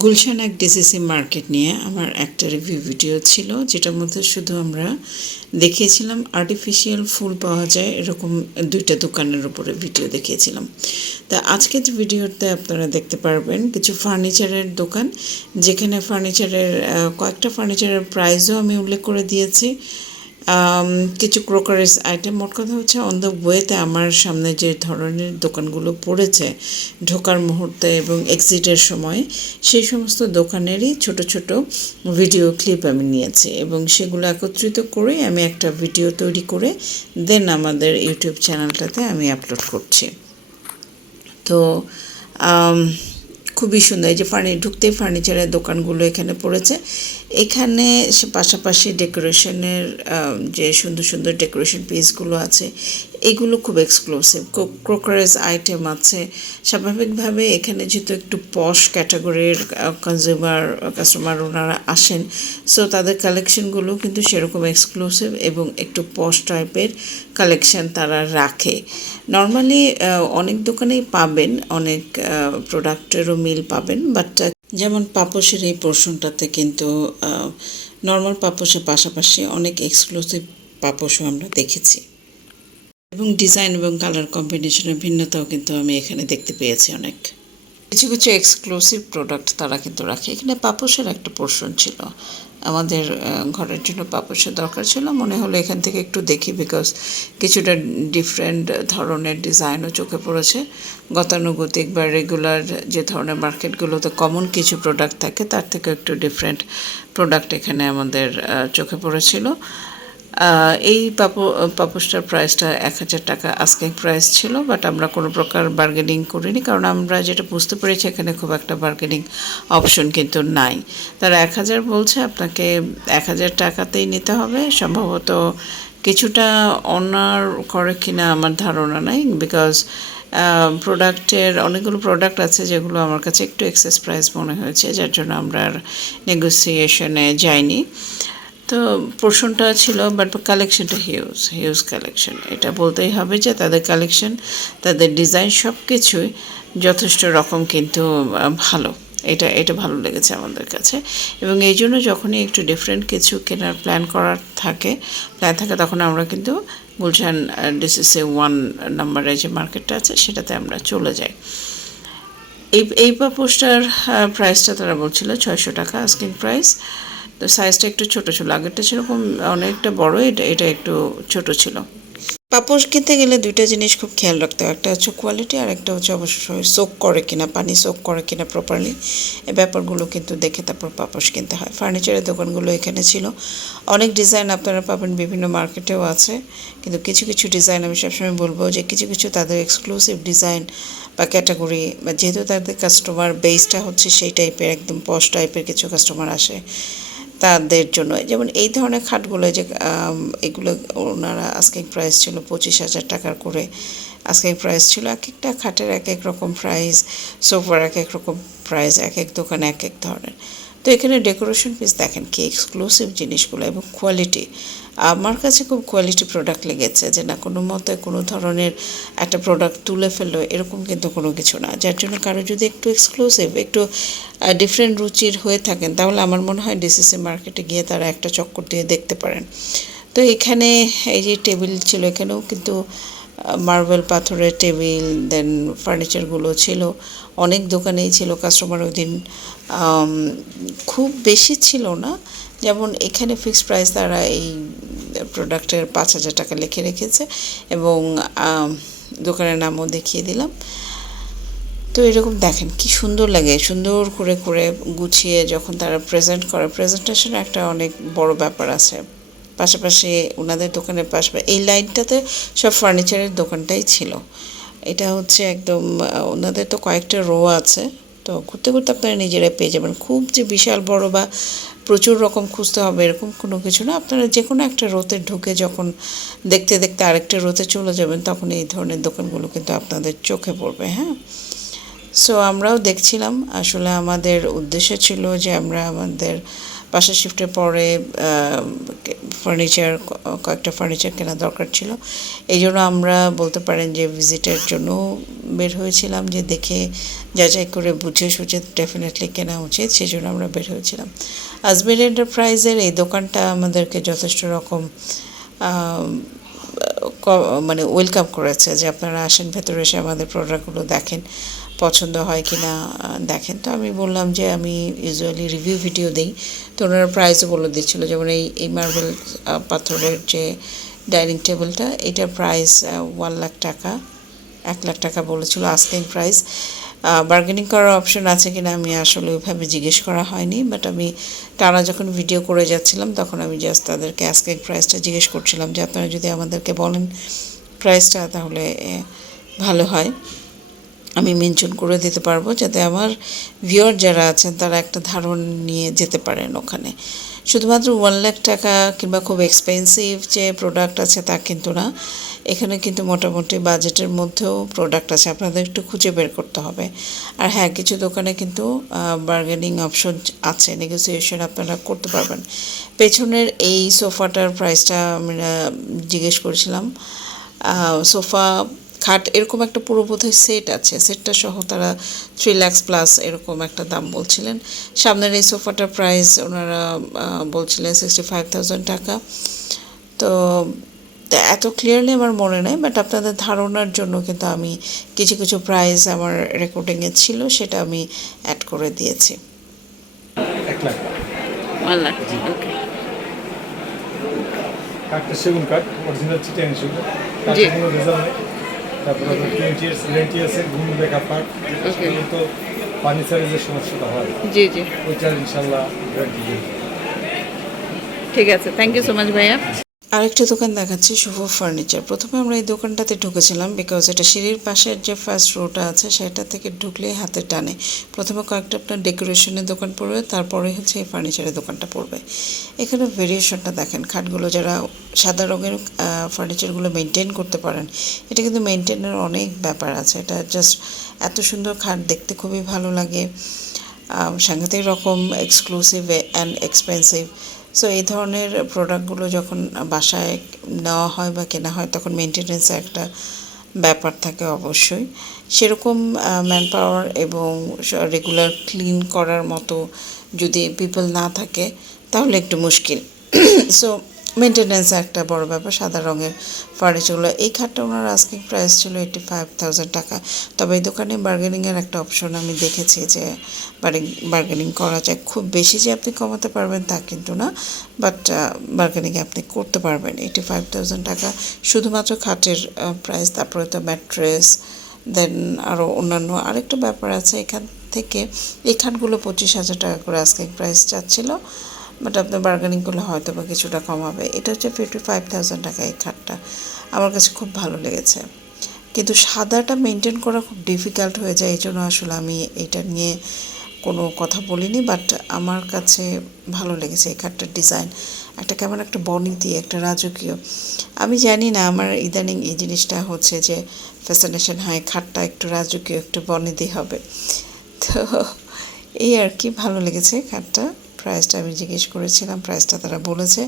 গুলশান এক DCC market নিয়ে আমার একটা রিভিউ ভিডিও ছিল, যেটার মধ্যে শুধু আমরা দেখিয়েছিলাম আর্টিফিশিয়াল ফুল পাওয়া যায়, এরকম দুইটা দোকানের উপরে ভিডিও দেখিয়েছিলাম। তা আজকের ভিডিওতে আপনারা দেখতে পারবেন কিছু ফার্নিচারের দোকান, যেখানে ফার্নিচারের কয়েকটা ফার্নিচারের প্রাইসও আমি উল্লেখ করে দিয়েছি। কিছু ক্রোকারিস আইটেম মোট কথা হচ্ছে অন দ্য ওয়েতে আমার সামনে যে ধরনের দোকানগুলো পড়েছে, ঢোকার মুহূর্তে এবং এক্সিটের সময়, সেই সমস্ত দোকানেরই ছোট ছোট ভিডিও ক্লিপ আমি নিয়েছি এবং সেগুলো একত্রিত করে আমি একটা ভিডিও তৈরি করে দেন আমাদের ইউটিউব চ্যানেলটাতে আমি আপলোড করছি। তো খুবই সুন্দর, এই যে ফার্নি, ঢুকতেই ফার্নিচারের দোকানগুলো এখানে পড়েছে। এখানে পাশাপাশি ডেকোরেশনের যে সুন্দর সুন্দর ডেকোরেশন পিসগুলো আছে এগুলো খুব এক্সক্লুসিভ ক্রোকারেজ আইটেম আছে। স্বাভাবিকভাবে এখানে যেহেতু একটু পশ ক্যাটাগরির কনজিউমার কাস্টমার ওনারা আসেন সো তাদের কালেকশনগুলো কিন্তু সেরকম এক্সক্লুসিভ এবং একটু পশ টাইপের কালেকশন তারা রাখে। নর্মালি অনেক দোকানেই পাবেন, অনেক প্রোডাক্টেরও মিল পাবেন বাট যেমন পাপোশের এই পোর্শনটাতে কিন্তু নর্মাল পাপোশের পাশাপাশি অনেক এক্সক্লুসিভ পাপোশও আমরা দেখেছি। এবং ডিজাইন এবং কালার কম্বিনেশনের ভিন্নতাও কিন্তু আমি এখানে দেখতে পেয়েছি অনেক। কিছু কিছু এক্সক্লুসিভ প্রোডাক্ট তারা কিন্তু রাখে। এখানে পাপোশের একটা পোর্শন ছিল। আমাদের ঘরের জন্য পাপোশের দরকার ছিল। মনে হলো এখান থেকে একটু দেখি বিকজ কিছুটা ডিফারেন্ট ধরনের ডিজাইনও চোখে পড়েছে। গতানুগতিক বা রেগুলার যে ধরনের মার্কেটগুলোতে কমন কিছু প্রোডাক্ট থাকে, তার থেকে একটু ডিফারেন্ট প্রোডাক্ট এখানে আমাদের চোখে পড়েছিল। এই পাপো পাপোসটার প্রাইসটা এক হাজার টাকা আজকে প্রাইস ছিল বাট আমরা কোনো প্রকার বার্গেনিং করিনি, কারণ আমরা যেটা বুঝতে পেরেছি এখানে খুব একটা বার্গেনিং অপশন কিন্তু নাই। তারা এক হাজার বলছে, আপনাকে এক হাজার টাকাতেই নিতে হবে, সম্ভবত কিছুটা অনার করে কিনা আমার ধারণা নাই বিকজ প্রোডাক্টের অনেকগুলো প্রোডাক্ট আছে যেগুলো আমার কাছে একটু এক্সেস প্রাইস মনে হয়েছে, যার জন্য আমরা আর নেগোসিয়েশনে যাইনি। তো পোর্শনটা ছিল বাট কালেকশনটা হিউজ হিউজ কালেকশন এটা বলতেই হবে যে তাদের কালেকশন তাদের ডিজাইন সব কিছুই যথেষ্ট রকম কিন্তু ভালো। এটা এটা ভালো লেগেছে আমাদের কাছে। এবং এই জন্য যখনই একটু ডিফারেন্ট কিছু কেনার প্ল্যান করার থাকে প্ল্যান থাকে তখন আমরা কিন্তু গুলশান ডিসিসি ওয়ান নাম্বারে যে মার্কেটটা আছে সেটাতে আমরা চলে যাই। এই এই পাপোসটার প্রাইসটা তারা বলছিল ছয়শো টাকা আস্কিং প্রাইস তো সাইজটা একটু ছোট ছিল। আগেরটা সেরকম অনেকটা বড়, এটা এটা একটু ছোট ছিল। পাপোশ কিনতে গেলে দুইটা জিনিস খুব খেয়াল রাখতে হয়। একটা হচ্ছে কোয়ালিটি আর একটা হচ্ছে অবশ্যই সোক করে কিনা, পানি সোক করে কিনা প্রপারলি এই ব্যাপারগুলো কিন্তু দেখে তারপর পাপোশ কিনতে হয়। ফার্নিচারের দোকানগুলো এখানে ছিল। অনেক ডিজাইন আপনারা পাবেন, বিভিন্ন মার্কেটেও আছে। কিন্তু কিছু কিছু ডিজাইন আমি সবসময় বলব যে কিছু কিছু তাদের এক্সক্লুসিভ ডিজাইন বা ক্যাটাগরি বা যেহেতু তাদের কাস্টমার বেসটা হচ্ছে সেই টাইপের একদম পশ টাইপের কিছু কাস্টমার আসে। তাদের জন্য। যেমন এই ধরনের খাটগুলো যে এগুলো ওনারা আস্কিং প্রাইস ছিল পঁচিশ হাজার টাকার করে। আস্কিং প্রাইস ছিল এক একটা খাটের এক এক রকম প্রাইস সোফার এক এক রকম প্রাইস এক এক দোকানে এক এক ধরনের। তো এখানে ডেকোরেশন পিস দেখেন কি এক্সক্লুসিভ জিনিসগুলো এবং কোয়ালিটি আমার কাছে খুব কোয়ালিটি প্রোডাক্ট লেগেছে যে না, কোনো মতে কোনো ধরনের একটা প্রোডাক্ট তুলে ফেলল, এরকম কিন্তু কোনো কিছু না। যার জন্য কারও যদি একটু এক্সক্লুসিভ একটু ডিফারেন্ট রুচির হয়ে থাকেন, তাহলে আমার মনে হয় ডিসিসি মার্কেটে গিয়ে তারা একটা চক্কর দিয়ে দেখতে পারেন। তো এখানে এই যে টেবিল ছিল, এখানেও কিন্তু মার্বেল পাথরের টেবিল দেন ফার্নিচারগুলো ছিল। অনেক দোকানেই ছিল কাস্টমার ওই দিন খুব বেশি ছিল না। যেমন এখানে ফিক্সড প্রাইস তারা এই প্রোডাক্টের পাঁচ হাজার টাকা লিখে রেখেছে এবং দোকানের নামও দেখিয়ে দিলাম। তো এরকম দেখেন কি সুন্দর লাগে, সুন্দর করে করে গুছিয়ে যখন তারা প্রেজেন্ট করে প্রেজেন্টেশন একটা অনেক বড় ব্যাপার আছে। পাশাপাশি ওনাদের দোকানের পাশাপাশি এই লাইনটাতে সব ফার্নিচারের দোকানটাই ছিল। এটা হচ্ছে একদম ওনাদের তো কয়েকটা রো আছে। তো ঘুরতে ঘুরতে আপনারা নিজেরাই পেয়ে যাবেন। খুব যে বিশাল বড় বা প্রচুর রকম খুঁজতে হবে, এরকম কোনো কিছু না। আপনারা যে কোনো একটা রোতে ঢুকে যখন দেখতে দেখতে আরেকটা রোতে চলে যাবেন, তখন এই ধরনের দোকানগুলো কিন্তু আপনাদের চোখে পড়বে হ্যাঁ? সো আমরাও দেখছিলাম, আসলে আমাদের উদ্দেশ্য ছিল যে আমরা আমাদের বাসা শিফটের পরে ফার্নিচার কয়েকটা ফার্নিচার কেনা দরকার ছিল। এই জন্য আমরা বলতে পারেন যে ভিজিটের জন্য বের হয়েছিলাম যে দেখে যাচাই করে বুঝে সুঝে ডেফিনেটলি কেনা উচিত, সেই জন্য আমরা বের হয়েছিলাম। আজমির এন্টারপ্রাইজের এই দোকানটা আমাদেরকে যথেষ্ট রকম মানে ওয়েলকাম করেছে যে আপনারা আসেন, ভেতরে এসে আমাদের প্রোডাক্টগুলো দেখেন। পছন্দ হয় কি না দেখেন। তো আমি বললাম যে, আমি ইউজুয়ালি রিভিউ ভিডিও দিই। তো ওনারা প্রাইসও বলে দিচ্ছিল, যেমন এই এই মার্বেল পাথরের যে ডাইনিং টেবিলটা এটার প্রাইস ওয়ান লাখ টাকা, এক লাখ টাকা বলেছিল আস্কিং প্রাইস বার্গেনিং করার অপশন আছে কিনা আমি আসলে ওইভাবে জিজ্ঞেস করা হয়নি বাট আমি টানা যখন ভিডিও করে যাচ্ছিলাম, তখন আমি জাস্ট তাদেরকে আস্কিং প্রাইসটা জিজ্ঞেস করছিলাম যে, আপনারা যদি আমাদেরকে বলেন প্রাইসটা তাহলে ভালো হয়। আমি মেনশন করে দিতে পারব যাতে আমার ভিউয়ার যারা আছেন তারা একটা ধারণা নিয়ে যেতে পারেন ওখানে। শুধুমাত্র ওয়ান লাখ টাকা কিংবা খুব এক্সপেন্সিভ যে প্রোডাক্ট আছে তা কিন্তু না। এখানে কিন্তু মোটামুটি বাজেটের মধ্যেও প্রোডাক্ট আছে, আপনাদের একটু খুঁজে বের করতে হবে। আর হ্যাঁ কিছু দোকানে কিন্তু বার্গেনিং অপশন আছে নেগোসিয়েশন আপনারা করতে পারবেন। পেছনের এই সোফাটার প্রাইসটা আমরা জিজ্ঞেস করেছিলাম। সোফা খাট এরকম একটা পুরো বোধহয় সেট আছে। সেটটা সহ তারা থ্রি ল্যাক্স প্লাস এরকম একটা দাম বলছিলেন। সামনের এই সোফাটার প্রাইস ওনারা বলছিলেন সিক্সটি ফাইভ থাউজেন্ড টাকা। তো তো এত ক্লিয়ারলি আমার মনে নেই বাট আপনাদের ধারণার জন্য কিন্তু আমি কিছু কিছু প্রাইস আমার রেকর্ডিংয়ে ছিল সেটা আমি অ্যাড করে দিয়েছি। কাঠটা সেগুন কাঠ অরিজিনাল চিটাং সেগুন। জি। কাঠের কোনো রেজাল্ট নেই। তারপরে ইয়ার্স আছে ঘুম দেখা পার্ট Okay. তো ফার্নিচারের যে সমস্যাটা হয় জি জি। ওইটার ইনশাল্লাহ ঠিক আছে থ্যাংক ইউ সো মাচ ভাইয়া। আরেকটা দোকান দেখাচ্ছি, শুভ ফার্নিচার প্রথমে আমরা এই দোকানটাতে ঢুকেছিলাম বিকজ এটা সিঁড়ির পাশের যে ফার্স্ট রোটা আছে, সেটা থেকে ঢুকলে হাতের টানে। প্রথমে কয়েকটা আপনার ডেকোরেশনের দোকান পড়বে, তারপরে হচ্ছে এই ফার্নিচারের দোকানটা পড়বে। এখানে ভেরিয়েশনটা দেখেন, খাটগুলো যারা সাদা রঙের ফার্নিচারগুলো মেনটেন করতে পারেন, এটা কিন্তু মেনটেনের অনেক ব্যাপার আছে। এটা জাস্ট এত সুন্দর খাট দেখতে খুবই ভালো লাগে। সাংঘাতিক রকম এক্সক্লুসিভ অ্যান্ড এক্সপেন্সিভ সো এই ধরনের প্রোডাক্টগুলো যখন বাসায় নেওয়া হয় বা কেনা হয়, তখন মেনটেনেন্স একটা ব্যাপার থাকে অবশ্যই। সেরকম ম্যান পাওয়ার এবং রেগুলার ক্লিন করার মতো যদি পিপল না থাকে, তাহলে একটু মুশকিল। সো মেনটেনেন্স একটা বড় ব্যাপার, সাদা রঙের ফার্নিচারগুলো এই খাটটা ওনার আস্কিং প্রাইস ছিল এইটি ফাইভ থাউজেন্ড টাকা। তবে এই দোকানে বার্গেনিংয়ের একটা অপশন আমি দেখেছি যে বার্গেনিং করা যায়। খুব বেশি যে আপনি কমাতে পারবেন তা কিন্তু না বাট বার্গেনিং আপনি করতে পারবেন। এইটি ফাইভ থাউজেন্ড টাকা শুধুমাত্র খাটের প্রাইস তারপরে তো ম্যাট্রেস দেন আরও অন্যান্য আরেকটা ব্যাপার আছে এখান থেকে। এই খাটগুলো পঁচিশ হাজার টাকা করে আজকে প্রাইস চাচ্ছিল। বাট আপনার বার্গেনিং করলে হয়তো বা কিছুটা কমাবে এটা হচ্ছে ফিফটি ফাইভ থাউজেন্ড টাকা এই খাটটা। আমার কাছে খুব ভালো লেগেছে। কিন্তু সাদাটা মেনটেন করা খুব ডিফিকাল্ট হয়ে যায় এই জন্য আসলে আমি এটা নিয়ে কোনো কথা বলিনি বাট আমার কাছে ভালো লেগেছে এই খাটটার ডিজাইন একটা কেমন একটা বর্ণিতি একটা রাজকীয়। আমি জানি না, আমার ইদানিং এই জিনিসটা হচ্ছে যে ফ্যাসিনেশন হয়, খাটটা একটু রাজকীয়, একটু বর্ণিতি হবে। তো এই আর কি, ভালো লেগেছে খাটটা। প্রাইসটা আমি জিজ্ঞেস করেছিলাম প্রাইসটা তারা বলেছে।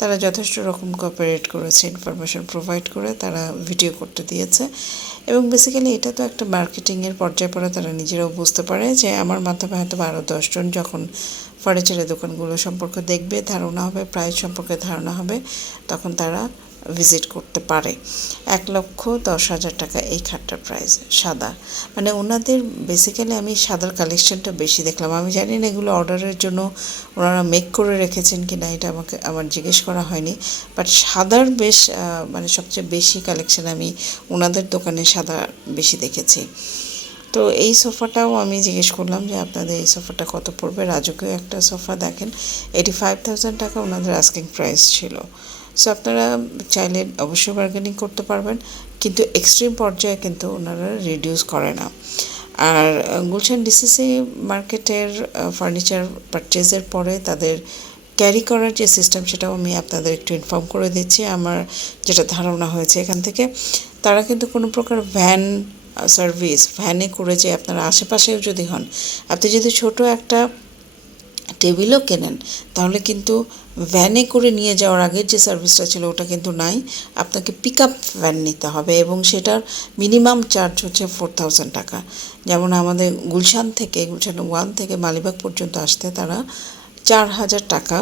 তারা যথেষ্ট রকম কোঅপারেট করেছে ইনফরমেশন প্রোভাইড করে, তারা ভিডিও করতে দিয়েছে। এবং বেসিক্যালি এটা তো একটা মার্কেটিংয়ের পর্যায়ে পরে তারা নিজেরাও বুঝতে পারে যে আমার মাধ্যমে হয়তো আরও দশজন যখন ফার্নিচারের দোকানগুলো সম্পর্কে দেখবে, ধারণা হবে প্রাইস সম্পর্কে ধারণা হবে, তখন তারা ভিজিট করতে পারে। এক লক্ষ দশ হাজার টাকা এই খাটটার প্রাইস সাদা। মানে ওনাদের বেসিক্যালি আমি সাদার কালেকশনটা বেশি দেখলাম। আমি জানি না এগুলো অর্ডারের জন্য ওনারা মেক করে রেখেছেন কি না এটা আমাকে, আমার জিজ্ঞেস করা হয়নি। বাট সাদার বেশ মানে সবচেয়ে বেশি কালেকশন আমি ওনাদের দোকানে সাদা বেশি দেখেছি। তো এই সোফাটাও আমি জিজ্ঞেস করলাম যে, আপনাদের এই সোফাটা কত পড়বে? রাজকীয় একটা সোফা দেখেন এইটি ফাইভ থাউজেন্ড টাকা ওনাদের আস্কিং প্রাইস ছিল। সো আপনারা চাইলে অবশ্যই বার্গেনিং করতে পারবেন, কিন্তু এক্সট্রিম পর্যায়ে কিন্তু ওনারা রিডিউস করে না। আর গুলশান ডিসিসি মার্কেটের ফার্নিচার পারচেজের পরে তাদের ক্যারি করার যে সিস্টেম সেটাও আমি আপনাদের একটু ইনফর্ম করে দিচ্ছি। আমার যেটা ধারণা হয়েছে এখান থেকে, তারা কিন্তু কোনো প্রকার ভ্যান সার্ভিস ভ্যানে করে যে আপনারা আশেপাশেও যদি হন, আপনি যদি ছোট একটা টেবিলও কেনেন। তাহলে কিন্তু ভ্যানে করে নিয়ে যাওয়ার আগে যে সার্ভিসটা ছিল, ওটা কিন্তু নাই। আপনাকে পিক আপ ভ্যান নিতে হবে এবং সেটার মিনিমাম চার্জ হচ্ছে ফোর থাউজেন্ড টাকা। যেমন আমাদের গুলশান থেকে, গুলশান ওয়ান থেকে মালিবাগ পর্যন্ত আসতে তারা চার হাজার টাকা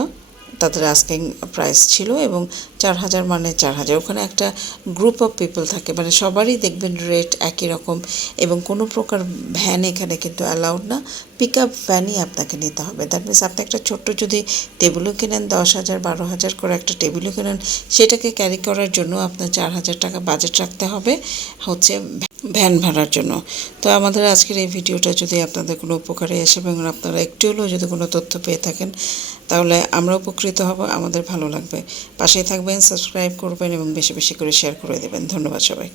তাদের আস্কিং প্রাইস ছিল এবং চার হাজার মানে চার হাজার। ওখানে একটা গ্রুপ অফ পিপল থাকে মানে সবারই দেখবেন রেট একই রকম এবং কোনো প্রকার ভ্যান এখানে কিন্তু অ্যালাউড না। পিক আপ ভ্যানই আপনাকে নিতে হবে। দ্যাট মিনস আপনি একটা ছোট্ট যদি টেবিলও কেনেন, দশ হাজার, বারো হাজার করে একটা টেবিলও কেনেন, সেটাকে ক্যারি করার জন্য আপনার চার হাজার টাকা বাজেট রাখতে হবে। হচ্ছে ভ্যান ভাড়ার জন্য। তো আমাদের আজকের এই ভিডিওটা যদি আপনাদের কোনো উপকারে আসে এবং আপনারা একটু হলেও যদি কোনো তথ্য পেয়ে থাকেন, তাহলে আমরা উপকৃত হব, আমাদের ভালো লাগবে। পাশেই থাকবেন, সাবস্ক্রাইব করবেন এবং বেশি বেশি করে শেয়ার করে দেবেন। ধন্যবাদ সবাইকে।